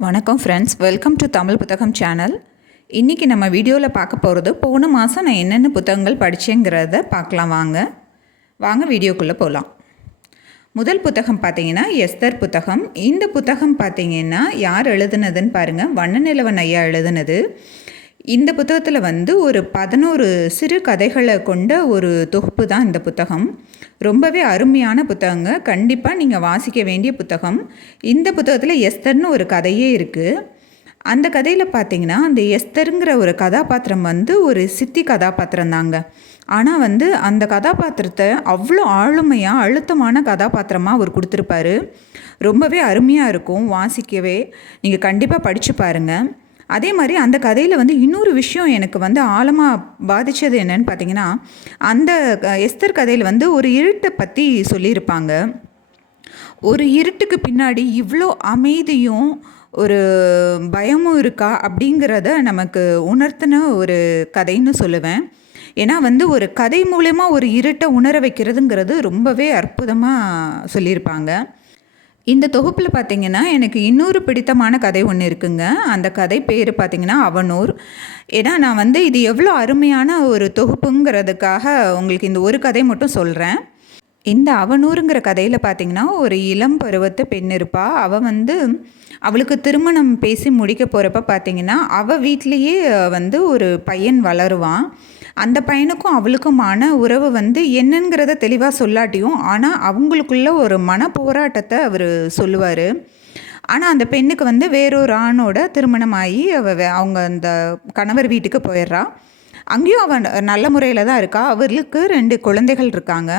வணக்கம் friends, welcome to Tamil புத்தகம் channel. இன்றைக்கி நம்ம வீடியோவில் பார்க்க போகிறது போன மாதம் நான் என்னென்ன புத்தகங்கள் படித்தேங்கிறத பார்க்கலாம். வாங்க வீடியோக்குள்ளே போகலாம். முதல் புத்தகம் பார்த்தீங்கன்னா எஸ்தர் புத்தகம். இந்த புத்தகம் பார்த்தீங்கன்னா யார் எழுதுனதுன்னு பாருங்கள், வண்ணநிலவன் ஐயா எழுதுனது. இந்த புத்தகத்தில் ஒரு 11 சிறு கதைகளை கொண்ட ஒரு தொகுப்பு தான் இந்த புத்தகம். ரொம்பவே அருமையான புத்தகங்க, கண்டிப்பாக நீங்கள் வாசிக்க வேண்டிய புத்தகம். இந்த புத்தகத்தில் எஸ்தர்னு ஒரு கதையே இருக்குது. அந்த கதையில் பார்த்தீங்கன்னா அந்த எஸ்தருங்கிற ஒரு கதாபாத்திரம் ஒரு சித்தி கதாபாத்திரம் தாங்க. ஆனால் அந்த கதாபாத்திரத்தை அவ்வளோ ஆளுமையாக அழுத்தமான கதாபாத்திரமாக அவர் கொடுத்துருப்பாரு. ரொம்பவே அருமையாக இருக்கும் வாசிக்கவே. நீங்கள் கண்டிப்பாக படித்து பாருங்கள். அதே மாதிரி அந்த கதையில் இன்னொரு விஷயம் எனக்கு ஆழமாக பாதித்தது என்னன்னு பார்த்தீங்கன்னா, அந்த எஸ்தர் கதையில் ஒரு இருட்டை பற்றி சொல்லியிருப்பாங்க. ஒரு இருட்டுக்கு பின்னாடி இவ்வளோ அமைதியும் ஒரு பயமும் இருக்கா அப்படிங்கிறத நமக்கு உணர்த்தின ஒரு கதைன்னு சொல்லுவேன். ஏன்னா ஒரு கதை மூலமா ஒரு இருட்டை உணர வைக்கிறதுங்கிறது ரொம்பவே அற்புதமாக சொல்லியிருப்பாங்க. இந்த தொகுப்பில் பார்த்திங்கன்னா எனக்கு இன்னொரு பிடித்தமான கதை ஒன்று இருக்குங்க. அந்த கதை பேர் பார்த்திங்கன்னா அவனூர். ஏன்னா நான் இது எவ்வளோ அருமையான ஒரு தொகுப்புங்கிறதுக்காக உங்களுக்கு இந்த ஒரு கதை மட்டும் சொல்கிறேன். இந்த அவனூருங்கிற கதையில் பார்த்திங்கன்னா ஒரு இளம் பருவத்து பெண் இருப்பா. அவள் அவளுக்கு திருமணம் பேசி முடிக்க போகிறப்ப பார்த்திங்கன்னா அவள் வீட்லேயே ஒரு பையன் வளருவான். அந்த பையனுக்கும் அவளுக்குமான உறவு என்னங்கிறத தெளிவாக சொல்லாட்டியும், ஆனால் அவங்களுக்குள்ள ஒரு மன போராட்டத்தை அவர் சொல்லுவார். ஆனால் அந்த பெண்ணுக்கு வேறொரு ஆணோட திருமணமாகி அவங்க அந்த கணவர் வீட்டுக்கு போயிடுறா. அங்கேயும் அவன் நல்ல முறையில் தான் இருக்கா. அவர்களுக்கு 2 குழந்தைகள் இருக்காங்க.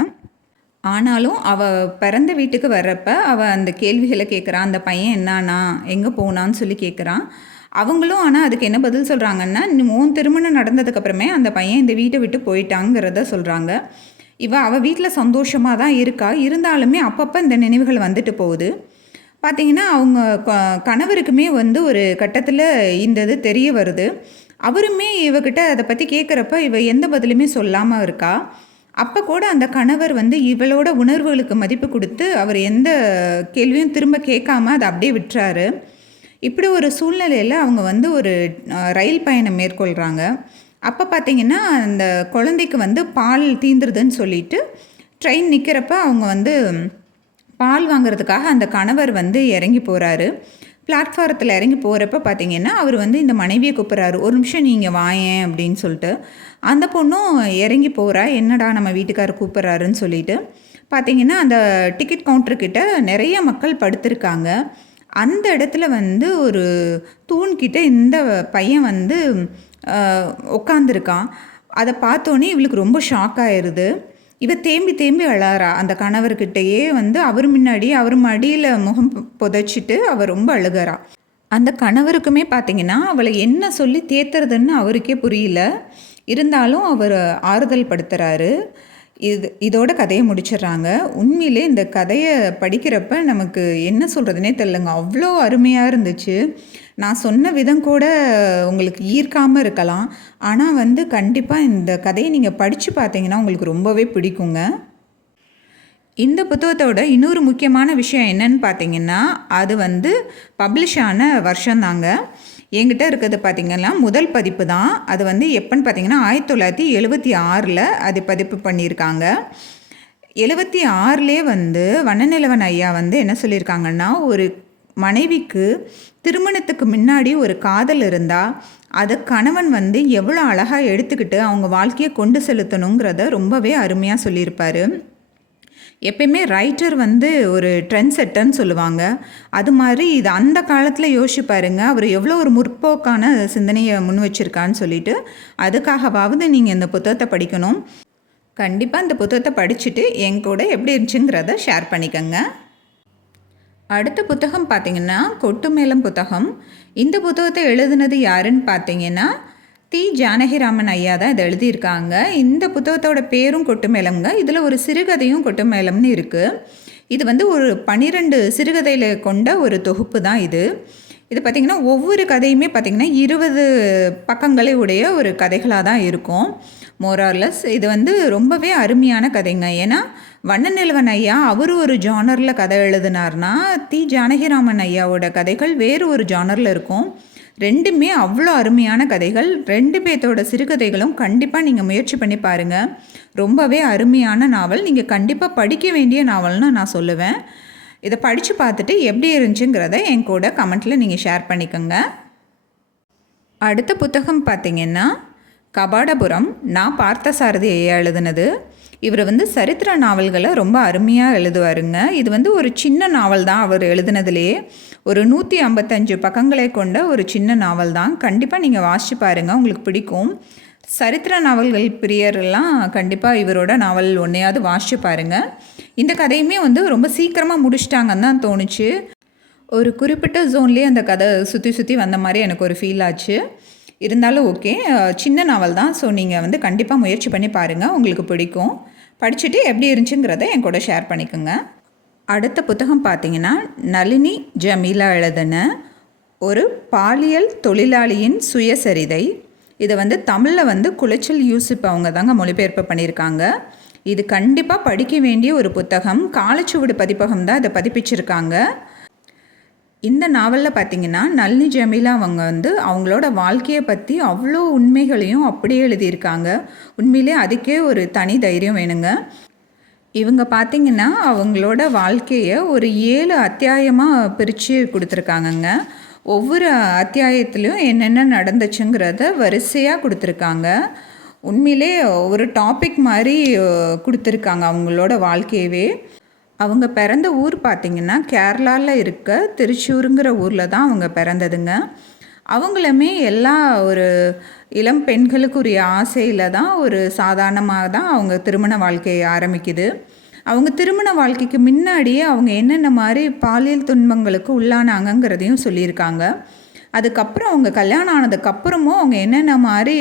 ஆனாலும் அவள் பிறந்த வீட்டுக்கு வர்றப்ப அவள் அந்த கேள்விகளை கேட்குறான். அந்த பையன் என்னானா, எங்கே போனான்னு சொல்லி கேட்குறான். அவங்களும் ஆனால் அதுக்கு என்ன பதில் சொல்கிறாங்கன்னா, உன் திருமணம் நடந்ததுக்கப்புறமே அந்த பையன் இந்த வீட்டை விட்டு போயிட்டாங்கிறத சொல்கிறாங்க. அவள் வீட்டில் சந்தோஷமாக தான் இருக்கா. இருந்தாலுமே அப்பப்போ இந்த நினைவுகள் வந்துட்டு போகுது. பார்த்திங்கன்னா அவங்க கணவருக்குமே ஒரு கட்டத்தில் இந்த இது தெரிய வருது. அவருமே இவகிட்ட அதை பற்றி கேட்குறப்ப இவ எந்த பதிலுமே சொல்லாமல் இருக்கா. அப்போ கூட அந்த கணவர் இவளோட உணர்வுகளுக்கு மதிப்பு கொடுத்து அவர் எந்த கேள்வியும் திரும்ப கேட்காம அதை அப்படியே விட்டுறாரு. இப்படி ஒரு சூழ்நிலையில் அவங்க ஒரு ரயில் பயணம் மேற்கொள்கிறாங்க. அப்போ பார்த்திங்கன்னா அந்த குழந்தைக்கு பால் தீந்துருதுன்னு சொல்லிட்டு ட்ரெயின் நிற்கிறப்ப அவங்க பால் வாங்கிறதுக்காக அந்த கணவர் இறங்கி போகிறாரு. பிளாட்ஃபாரத்தில் இறங்கி போகிறப்ப பார்த்திங்கன்னா அவர் இந்த மனைவியை கூப்பிட்றாரு, ஒரு நிமிஷம் நீங்கள் வாயேன் அப்படின்னு சொல்லிட்டு. அந்த பொண்ணும் இறங்கி போகிறா, என்னடா நம்ம வீட்டுக்காரர் கூப்பிட்றாருன்னு சொல்லிட்டு. பார்த்திங்கன்னா அந்த டிக்கெட் கவுண்டர்கிட்ட நிறைய மக்கள் படுத்திருக்காங்க. அந்த இடத்துல ஒரு தூண்கிட்ட இந்த பையன் உட்காந்துருக்கான். அதை பார்த்தோன்னே இவளுக்கு ரொம்ப ஷாக் ஆயிடுது. தேம்பி தேம்பி அழறா. அந்த கணவர்கிட்டையே அவர் முன்னாடி அவர் மடியில் முகம் புதைச்சிட்டு அவர் ரொம்ப அழுகிறா. அந்த கணவருக்குமே பார்த்திங்கன்னா அவளை என்ன சொல்லி தேத்துறதுன்னு அவருக்கே புரியல. இருந்தாலும் அவர் ஆறுதல் படுத்துகிறாரு. இதோட கதையை முடிச்சிடுறாங்க. உண்மையிலே இந்த கதையை படிக்கிறப்ப நமக்கு என்ன சொல்கிறதுனே தெரியலங்க, அவ்வளோ அருமையாக இருந்துச்சு. நான் சொன்ன விதம் கூட உங்களுக்கு ஈர்க்காமல் இருக்கலாம். ஆனால் கண்டிப்பாக இந்த கதையை நீங்கள் படித்து பார்த்தீங்கன்னா உங்களுக்கு ரொம்பவே பிடிக்குங்க. இந்த புத்தகத்தோட இன்னொரு முக்கியமான விஷயம் என்னன்னு பார்த்தீங்கன்னா, அது பப்ளிஷ் ஆன வருஷம்தாங்க. என்கிட்ட இருக்கிறது பார்த்திங்கன்னா முதல் பதிப்பு தான். அது எப்போன்னு பார்த்தீங்கன்னா 1976 அது பதிப்பு பண்ணியிருக்காங்க. 76லே வண்ணநிலவன் ஐயா என்ன சொல்லியிருக்காங்கன்னா, ஒரு மனைவிக்கு திருமணத்துக்கு முன்னாடி ஒரு காதல் இருந்தால் அதை கணவன் எவ்வளோ அழகாக எடுத்துக்கிட்டு அவங்க வாழ்க்கையை கொண்டு செலுத்தணுங்கிறத ரொம்பவே அருமையாக சொல்லியிருப்பார். எப்பயுமே ரைட்டர் ஒரு ட்ரெண்ட் செட்டர்ன்னு சொல்லுவாங்க. அது மாதிரி இது அந்த காலத்தில் யோசிச்சு பாருங்க, அவர் எவ்வளோ ஒரு முற்போக்கான சிந்தனையை முன் வச்சுருக்கான்னு சொல்லிட்டு. அதுக்காகவாவது நீங்கள் இந்த புத்தகத்தை படிக்கணும். கண்டிப்பாக இந்த புத்தகத்தை படிச்சுட்டு என் கூட எப்படி இருந்துச்சுங்கிறத ஷேர் பண்ணிக்கோங்க. அடுத்த புத்தகம் பார்த்திங்கன்னா கொட்டுமேளம் புத்தகம். இந்த புத்தகத்தை எழுதுனது யாருன்னு பார்த்தீங்கன்னா தி ஜானகிராமன் ஐயா தான் இதை எழுதியிருக்காங்க. இந்த புத்தகத்தோட பேரும் கொட்டுமேளம்ங்க. இதில் ஒரு சிறுகதையும் கொட்டுமேளம்னு இருக்குது. இது ஒரு 12 சிறுகதையில் கொண்ட ஒரு தொகுப்பு தான் இது. இது பார்த்திங்கன்னா ஒவ்வொரு கதையுமே பார்த்திங்கன்னா 20 பக்கங்களை உடைய ஒரு கதைகளாக தான் இருக்கும் மோரார்லெஸ். இது வந்து ரொம்பவே அருமையான கதைங்க. ஏன்னா வண்ணநிலவன் ஐயா அவர் ஒரு ஜானரில் கதை எழுதினார்னா ஜானகிராமன் ஐயாவோட கதைகள் வேறு ஒரு ஜானரில் இருக்கும். ரெண்டுமே அவ்வளோ அருமையான கதைகள். 2 பேர்த்தோட சிறுகதைகளும் கண்டிப்பாக நீங்கள் முயற்சி பண்ணி பாருங்கள். ரொம்பவே அருமையான நாவல். நீங்கள் கண்டிப்பாக படிக்க வேண்டிய நாவல்னு நான் சொல்லுவேன். இதை படித்து பார்த்துட்டு எப்படி இருந்துச்சுங்கிறத என் கூட கமெண்ட்டில் நீங்கள் ஷேர் பண்ணிக்கோங்க. அடுத்த புத்தகம் பார்த்திங்கன்னா கபாடபுரம். நான் பார்த்தசாரதி ஐயா எழுதுனது. இவர் வந்து சரித்திர நாவல்களை ரொம்ப அருமையாக எழுதுவாருங்க. இது வந்து ஒரு சின்ன நாவல் தான். அவர் எழுதுனதுலேயே ஒரு 155 பக்கங்களை கொண்ட ஒரு சின்ன நாவல் தான். கண்டிப்பாக நீங்கள் வாசித்து பாருங்கள், உங்களுக்கு பிடிக்கும். சரித்திர நாவல்கள் பிரியரெல்லாம் கண்டிப்பாக இவரோட நாவல் ஒன்றையாவது வாசித்து பாருங்கள். இந்த கதையுமே வந்து ரொம்ப சீக்கிரமாக முடிச்சிட்டாங்கன்னு தான் தோணுச்சு. ஒரு குறிப்பிட்ட ஜோன்லேயே அந்த கதை சுற்றி வந்த மாதிரி எனக்கு ஒரு ஃபீல் ஆச்சு. இருந்தாலும் ஓகே, சின்ன நாவல் தான். ஸோ நீங்கள் வந்து கண்டிப்பாக முயற்சி பண்ணி பாருங்கள், உங்களுக்கு பிடிக்கும். படிச்சுட்டு எப்படி இருந்துச்சுங்கிறத என் கூட ஷேர் பண்ணிக்கோங்க. அடுத்த புத்தகம் பார்த்திங்கன்னா நளினி ஜமீலா எழுதின ஒரு பாலியல் தொழிலாளியின் சுயசரிதை. இதை வந்து தமிழில் வந்து குளச்சல் யூசுப் அவங்க தாங்க மொழிபெயர்ப்பு பண்ணியிருக்காங்க. இது கண்டிப்பாக படிக்க வேண்டிய ஒரு புத்தகம். காலச்சுவடு பதிப்பகம் தான் இதை பதிப்பிச்சிருக்காங்க. இந்த நாவலில் பார்த்திங்கன்னா நளினி ஜமீலா அவங்க வந்து அவங்களோட வாழ்க்கையை பற்றி அவ்வளோ உண்மைகளையும் அப்படியே எழுதியிருக்காங்க. உண்மையிலே அதுக்கே ஒரு தனி தைரியம் வேணுங்க. இவங்க பார்த்திங்கன்னா அவங்களோட வாழ்க்கையை ஒரு 7 அத்தியாயமாக பிரித்து கொடுத்துருக்காங்கங்க. ஒவ்வொரு அத்தியாயத்துலேயும் என்னென்ன நடந்துச்சுங்கிறத வரிசையாக கொடுத்துருக்காங்க. உண்மையிலே ஒரு டாபிக் மாதிரி கொடுத்துருக்காங்க அவங்களோட வாழ்க்கையவே. அவங்க பிறந்த ஊர் பார்த்திங்கன்னா கேரளாவில் இருக்க திருச்சூருங்கிற ஊரில் தான் அவங்க பிறந்ததுங்க. அவங்களுமே எல்லா ஒரு இளம் பெண்களுக்குரிய ஆசையில் தான் ஒரு சாதாரணமாக தான் அவங்க திருமண வாழ்க்கையை ஆரம்பிக்குது. அவங்க திருமண வாழ்க்கைக்கு முன்னாடியே அவங்க என்னென்ன மாதிரி பாலியல் துன்பங்களுக்கு உள்ளானாங்கங்கிறதையும் சொல்லியிருக்காங்க. அதுக்கப்புறம் அவங்க கல்யாணம் ஆனதுக்கப்புறமும் அவங்க என்னென்ன மாதிரி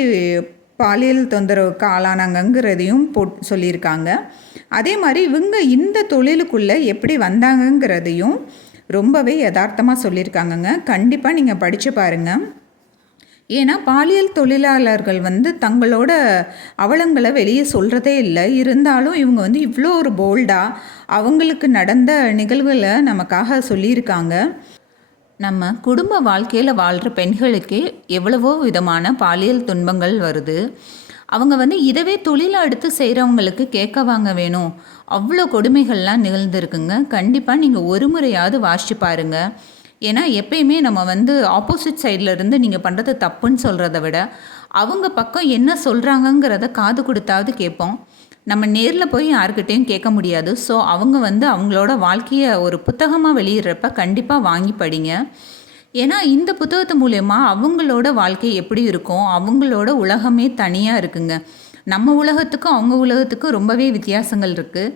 பாலியல் தொந்தரவுக்கு ஆளானாங்கங்கிறதையும் சொல்லியிருக்காங்க. அதே மாதிரி இவங்க இந்த தொழிலுக்குள்ளே எப்படி வந்தாங்கங்கிறதையும் ரொம்பவே யதார்த்தமாக சொல்லியிருக்காங்கங்க. கண்டிப்பாக நீங்கள் படித்து பாருங்கள். ஏன்னா பாலியல் தொழிலாளர்கள் வந்து தங்களோட அவலங்களை வெளியே சொல்கிறதே இல்லை. இருந்தாலும் இவங்க வந்து இவ்வளோ ஒரு போல்டாக அவங்களுக்கு நடந்த நிகழ்வுகளை நமக்காக சொல்லியிருக்காங்க. நம்ம குடும்ப வாழ்க்கையில் வாழ்கிற பெண்களுக்கே எவ்வளவோ விதமான பாலியல் துன்பங்கள் வருது. அவங்க வந்து இதவே தொழிலாக எடுத்து செய்கிறவங்களுக்கு கேட்க வாங்க வேணும். அவ்வளோ கொடுமைகள்லாம் நிகழ்ந்துருக்குங்க. கண்டிப்பாக நீங்கள் ஒரு முறையாவது வாசித்து பாருங்கள். ஏன்னா எப்பயுமே நம்ம வந்து ஆப்போசிட் சைடில் இருந்து நீங்கள் பண்ணுறது தப்புன்னு சொல்கிறத விட அவங்க பக்கம் என்ன சொல்கிறாங்கங்கிறத காது கொடுத்தாவது கேட்போம். நம்ம நேரில் போய் யாருக்கிட்டையும் கேட்க முடியாது. ஸோ அவங்க வந்து அவங்களோட வாழ்க்கையை ஒரு புத்தகமாக வெளியிடுறப்ப கண்டிப்பாக வாங்கி படிங்க. ஏன்னா இந்த புத்தகத்து மூலயமா அவங்களோட வாழ்க்கை எப்படி இருக்கும், அவங்களோட உலகமே தனியாக இருக்குங்க. நம்ம உலகத்துக்கும் அவங்க உலகத்துக்கும் ரொம்பவே வித்தியாசங்கள் இருக்குது.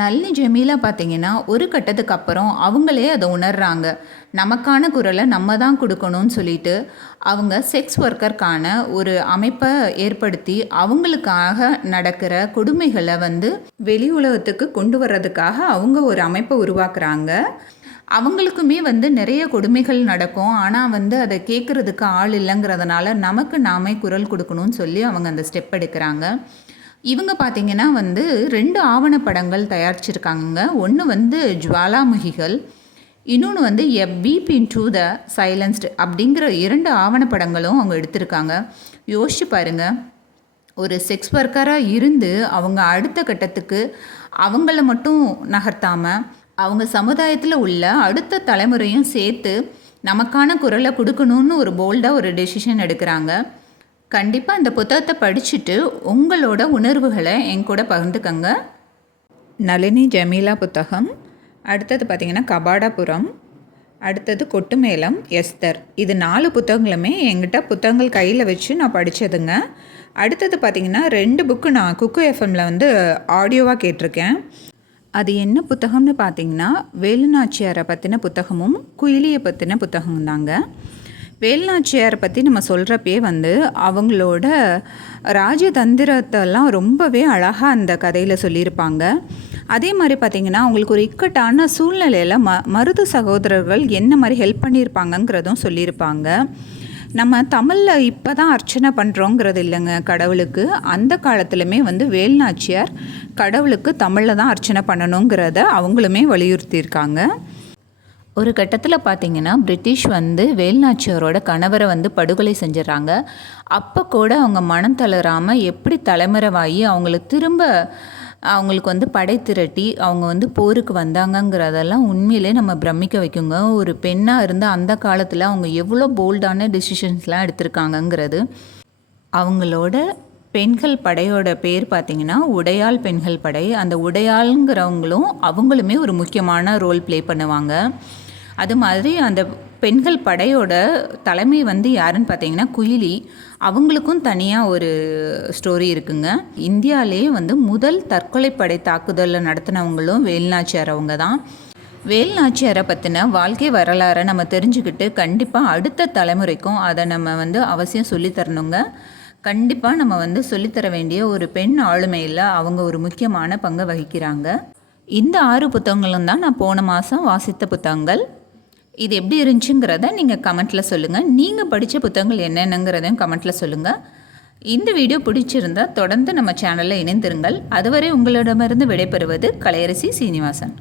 நளினி ஜமீலா பார்த்திங்கன்னா ஒரு கட்டத்துக்கு அப்புறம் அவங்களே அதை உணர்றாங்க. நமக்கான குரலை நம்ம தான் கொடுக்கணும்னு சொல்லிட்டு அவங்க செக்ஸ் ஒர்க்கருக்கான ஒரு அமைப்பை ஏற்படுத்தி அவங்களுக்காக நடக்கிற கொடுமைகளை வந்து வெளி உலகத்துக்கு கொண்டு வர்றதுக்காக அவங்க ஒரு அமைப்பை உருவாக்குறாங்க. அவங்களுக்குமே வந்து நிறைய கொடுமைகள் நடக்கும். ஆனால் வந்து அதை கேட்குறதுக்கு ஆள் இல்லைங்கிறதுனால நமக்கு நாமே குரல் கொடுக்கணும்னு சொல்லி அவங்க அந்த ஸ்டெப் எடுக்கிறாங்க. இவங்க பார்த்திங்கன்னா வந்து 2 ஆவணப்படங்கள் தயாரிச்சிருக்காங்க. ஒன்று வந்து ஜுவாலாமுகிகள், இன்னொன்று வந்து எ பீப் இன்டு த சைலன்ஸ்டு அப்படிங்கிற 2 ஆவணப்படங்களும் அவங்க எடுத்திருக்காங்க. யோசிச்சு பாருங்கள், ஒரு செக்ஸ் ஒர்க்கராக இருந்து அவங்க அடுத்த கட்டத்துக்கு அவங்கள மட்டும் நகர்த்தாமல் அவங்க சமுதாயத்தில் உள்ள அடுத்த தலைமுறையும் சேர்த்து நமக்கான குரலை கொடுக்கணும்னு ஒரு போல்டாக ஒரு டெசிஷன் எடுக்கிறாங்க. கண்டிப்பாக இந்த புத்தகத்தை படிச்சுட்டு உங்களோட உணர்வுகளை என் கூட பகிர்ந்துக்கங்க. நளினி ஜமீலா புத்தகம். அடுத்தது பார்த்திங்கன்னா கபாடபுரம். அடுத்தது கொட்டுமேளம், எஸ்தர். இது 4 புத்தகங்களுமே என்கிட்ட புத்தகங்கள் கையில் வச்சு நான் படித்ததுங்க. அடுத்தது பார்த்திங்கன்னா 2 புக்கு நான் குக்கு எஃப்எம்மில் வந்து ஆடியோவாக கேட்டிருக்கேன். அது என்ன புத்தகம்னு பார்த்திங்கன்னா வேலுநாச்சியாரை பற்றின புத்தகமும் குயிலியை பற்றின புத்தகம் தாங்க. வேலுநாச்சியாரை பற்றி நம்ம சொல்கிறப்பே வந்து அவங்களோட ராஜதந்திரத்தெல்லாம் ரொம்பவே அழகாக அந்த கதையில் சொல்லியிருப்பாங்க. அதே மாதிரி பார்த்திங்கன்னா அவங்களுக்கு ஒரு இக்கட்டான சூழ்நிலையில் மருது சகோதரர்கள் என்ன மாதிரி ஹெல்ப் பண்ணியிருப்பாங்கங்கிறதும் சொல்லியிருப்பாங்க. நம்ம தமிழில் இப்போ தான் அர்ச்சனை பண்ணுறோங்கிறது இல்லைங்க கடவுளுக்கு. அந்த காலத்துலையுமே வந்து வேலுநாச்சியார் கடவுளுக்கு தமிழில் தான் அர்ச்சனை பண்ணணுங்கிறத அவங்களுமே வலியுறுத்தியிருக்காங்க. ஒரு கட்டத்தில் பார்த்திங்கன்னா பிரிட்டிஷ் வந்து வேலுநாச்சியாரோட கணவரை வந்து படுகொலை செஞ்சிடறாங்க. அப்போ கூட அவங்க மனம் தளராமல் எப்படி தலைமறைவாகி அவங்களுக்கு வந்து படை திரட்டி அவங்க வந்து போருக்கு வந்தாங்கங்கிறதெல்லாம் உண்மையிலே நம்ம பிரமிக்க வைக்குங்க. ஒரு பெண்ணாக இருந்து அந்த காலத்தில் அவங்க எவ்வளோ போல்டான டிசிஷன்ஸ்லாம் எடுத்திருக்காங்கங்கிறது. அவங்களோட பெண்கள் படையோட பேர் பார்த்திங்கன்னா உடையாள் பெண்கள் படை. அந்த உடையாளுங்கிறவங்களும் அவங்களுமே ஒரு முக்கியமான ரோல் ப்ளே பண்ணுவாங்க. அது மாதிரி அந்த பெண்கள் படையோட தலைமை வந்து யாருன்னு பார்த்தீங்கன்னா குயிலி. அவங்களுக்கும் தனியாக ஒரு ஸ்டோரி இருக்குங்க. இந்தியாவிலே வந்து முதல் தற்கொலைப்படை தாக்குதலில் நடத்தினவங்களும் வேலுநாச்சியார் அவங்க தான். வேலுநாச்சியாரை பற்றின வாழ்க்கை வரலாறை நம்ம தெரிஞ்சுக்கிட்டு கண்டிப்பாக அடுத்த தலைமுறைக்கும் அதை நம்ம வந்து அவசியம் சொல்லித்தரணுங்க. கண்டிப்பாக நம்ம வந்து சொல்லித்தர வேண்டிய ஒரு பெண் ஆளுமையில் அவங்க ஒரு முக்கியமான பங்கை வகிக்கிறாங்க. இந்த 6 புத்தகங்களும் தான் நான் போன மாதம் வாசித்த புத்தகங்கள். இது எப்படி இருந்துச்சுங்கிறத நீங்கள் கமெண்ட்டில் சொல்லுங்கள். நீங்கள் படித்த புத்தகங்கள் என்னென்னங்கிறதையும் கமெண்ட்டில் சொல்லுங்கள். இந்த வீடியோ பிடிச்சிருந்தால் தொடர்ந்து நம்ம சேனலில் இணைந்திருங்கள். அதுவரை உங்களிடமிருந்து விடைபெறுவது கலையரசி சீனிவாசன்.